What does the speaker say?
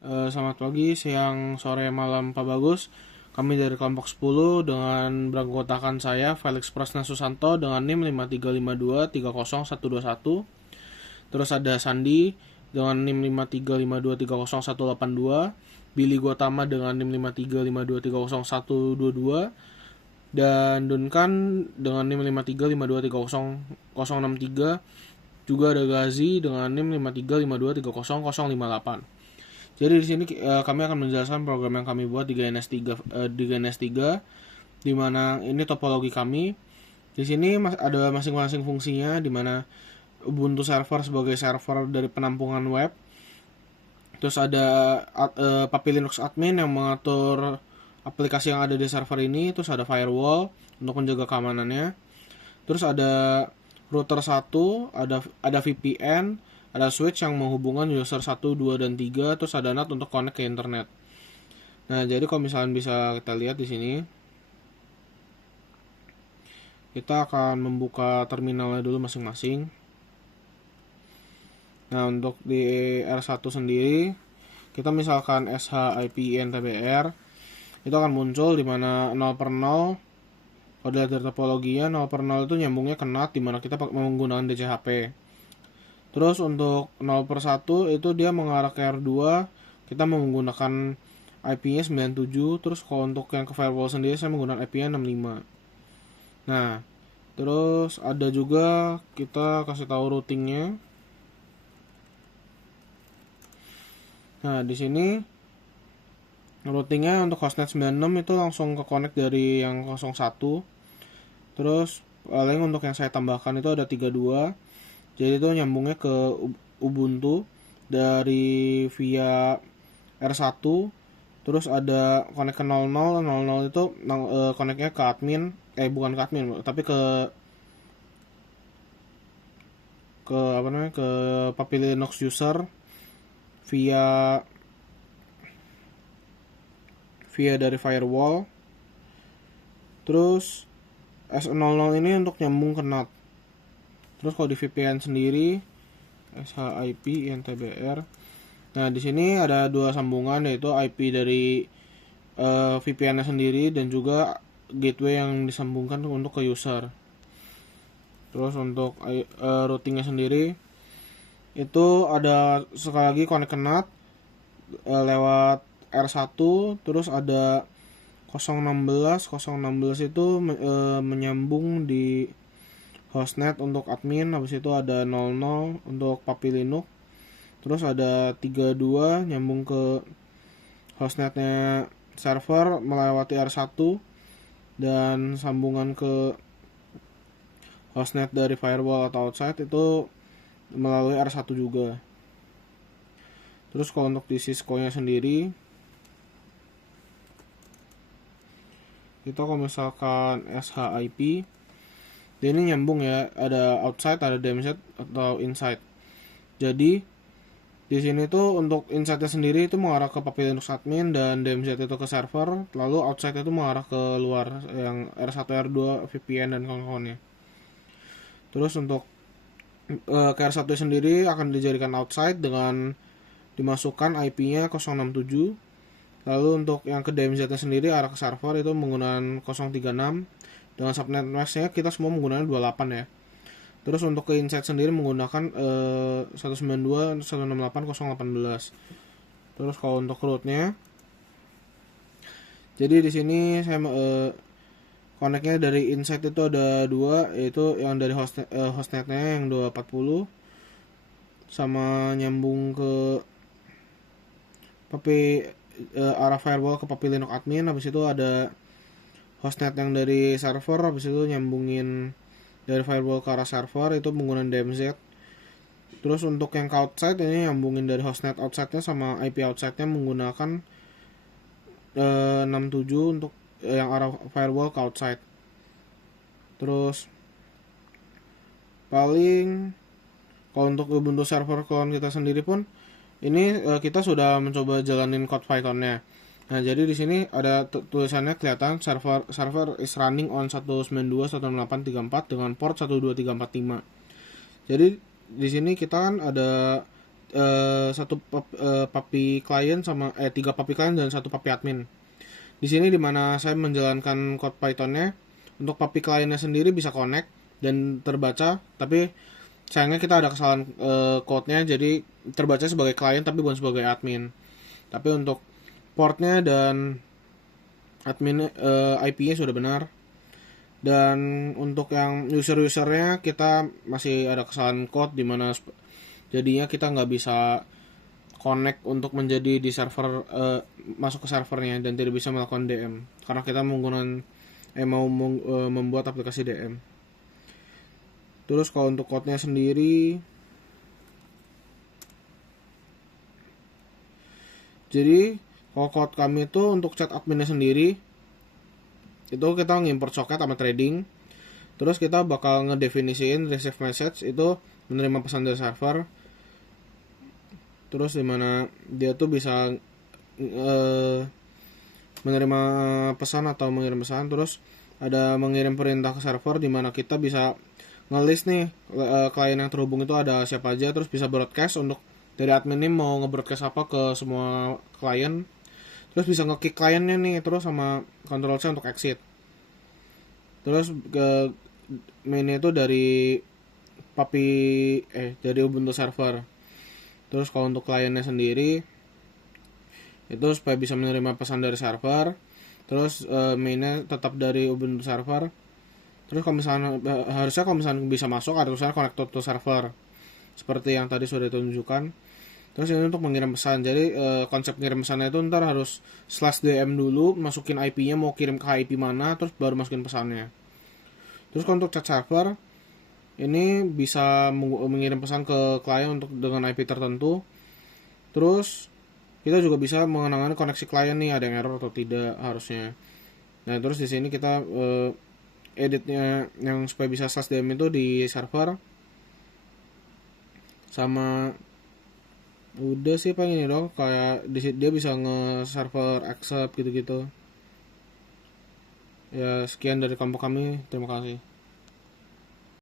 Selamat pagi, siang, sore, malam, Pak Bagus. Kami dari kelompok 10 dengan beranggotakan saya Felix Prasna Susanto dengan NIM 5352301121. Terus ada Sandi dengan NIM 5352301182, Billy Gotama dengan NIM 5352301122, dan Duncan dengan NIM 5352300063. Juga ada Gazi dengan NIM 5352300058. Jadi di sini kami akan menjelaskan program yang kami buat di GNS3 di GNS3, di mana ini topologi kami. Di sini ada masing-masing fungsinya, di mana Ubuntu server sebagai server dari penampungan web. Terus ada Puppy Linux admin yang mengatur aplikasi yang ada di server ini. Terus ada firewall untuk menjaga keamanannya. Terus ada router 1, ada VPN, ada switch yang menghubungkan user 1, 2, dan 3, terus ada NAT untuk connect ke internet. Nah, jadi kalau misalnya bisa kita lihat di sini, kita akan membuka terminalnya dulu masing-masing. Nah, untuk di R1 sendiri, kita misalkan SHIPINTBR, itu akan muncul di mana 0 per 0, kalau dilihat dari topologinya 0 per 0 itu nyambungnya ke NAT, di mana kita menggunakan DCHP. Terus untuk 0 per 1 itu dia mengarah ke R2, kita menggunakan IP-nya 97. Terus kalau untuk yang ke firewall sendiri saya menggunakan IP-nya 65. Nah, terus ada juga kita kasih tahu routingnya. Nah, di sini routingnya untuk hostnet 96 itu langsung ke connect dari yang 01. Terus paling untuk yang saya tambahkan itu ada 32. Jadi itu nyambungnya ke Ubuntu dari via R1. Terus ada connect ke 00. 00 itu connectnya ke admin, bukan ke admin, tapi ke apa namanya, ke Puppy Linux user via dari firewall. Terus S00 ini untuk nyambung ke NAT. Terus kalau di VPN sendiri SHIP INTBR. Nah, di sini ada dua sambungan, yaitu IP dari VPN-nya sendiri dan juga gateway yang disambungkan untuk ke user. Terus untuk routingnya sendiri itu ada sekali lagi connect ke NAT lewat R1. Terus ada 016 itu menyambung di hostnet untuk admin. Habis itu ada 00 untuk Puppy Linux. Terus ada 32 nyambung ke hostnetnya server melewati R1, dan sambungan ke hostnet dari firewall atau outside itu melalui R1 juga. Terus kalau untuk di Cisco-nya sendiri, kita kalau misalkan SHIP, dia ini nyambung ya, ada outside, ada DMZ atau inside. Jadi di sini tuh untuk inside-nya sendiri itu mengarah ke Puppy Linux admin, dan DMZ itu ke server, lalu outside itu mengarah ke luar yang R1, R2, VPN dan kawan-kawannya. Terus untuk ke R1 sendiri akan dijadikan outside dengan dimasukkan IP-nya 067. Lalu untuk yang ke DMZ-nya sendiri arah ke server itu menggunakan 036. Dengan subnet mask-nya kita semua menggunakan 28 ya. Terus untuk ke inside sendiri menggunakan 192.168.018. Terus kalau untuk root-nya, jadi di sini saya connect-nya dari inside itu ada dua, yaitu yang dari hostnet-nya yang 240 sama nyambung ke arah firewall ke Puppy Linux admin. Habis itu ada hostnet yang dari server, habis itu nyambungin dari firewall ke arah server itu menggunakan DMZ. Terus untuk yang ke outside ini nyambungin dari hostnet outside-nya sama IP outside-nya menggunakan 67 untuk yang arah firewall ke outside. Terus paling kalau untuk Ubuntu server clone kita sendiri pun ini kita sudah mencoba jalanin code Python-nya. Nah, jadi di sini ada tulisannya kelihatan server is running on 192.168.34 dengan port 12345. Jadi di sini kita kan ada puppy client sama 3 puppy client dan 1 puppy admin. Di sini dimana saya menjalankan code Pythonnya. Untuk puppy clientnya sendiri bisa connect dan terbaca, tapi sayangnya kita ada kesalahan code-nya, jadi terbaca sebagai client tapi bukan sebagai admin. Tapi untuk portnya dan admin IP-nya sudah benar. Dan untuk yang user-usernya kita masih ada kesalahan code dimana jadinya kita nggak bisa connect untuk menjadi di server, masuk ke servernya dan tidak bisa melakukan DM karena kita menggunakan membuat aplikasi DM. Terus kalau untuk code-nya sendiri, jadi kalau code kami itu untuk chat adminnya sendiri itu kita ngimport socket sama trading. Terus kita bakal ngedefinisiin receive message itu menerima pesan dari server. Terus dimana dia tuh bisa menerima pesan atau mengirim pesan. Terus ada mengirim perintah ke server dimana kita bisa ngelist nih klien yang terhubung itu ada siapa aja. Terus bisa broadcast untuk dari admin ini mau nge-broadcast apa ke semua klien. Terus bisa nge-kick kliennya nih, terus sama Ctrl C untuk exit. Terus ke mainnya itu dari dari Ubuntu server. Terus kalau untuk kliennya sendiri itu supaya bisa menerima pesan dari server. Terus mainnya tetap dari Ubuntu server. Terus kalau misalnya harusnya kalau misalnya bisa masuk ada tulisannya connected to server seperti yang tadi sudah ditunjukkan. Terus ini untuk mengirim pesan. Jadi konsep mengirim pesannya itu ntar harus /dm dulu, masukin IP-nya mau kirim ke IP mana, terus baru masukin pesannya. Terus kalau untuk chat server ini bisa mengirim pesan ke klien untuk dengan IP tertentu. Terus kita juga bisa mengenangkan koneksi klien nih ada yang error atau tidak harusnya. Nah terus di sini kita editnya yang supaya bisa /dm itu di server sama udah sih paling ini dong, kayak dia bisa nge-server accept gitu-gitu. Ya sekian dari kelompok kami, terima kasih.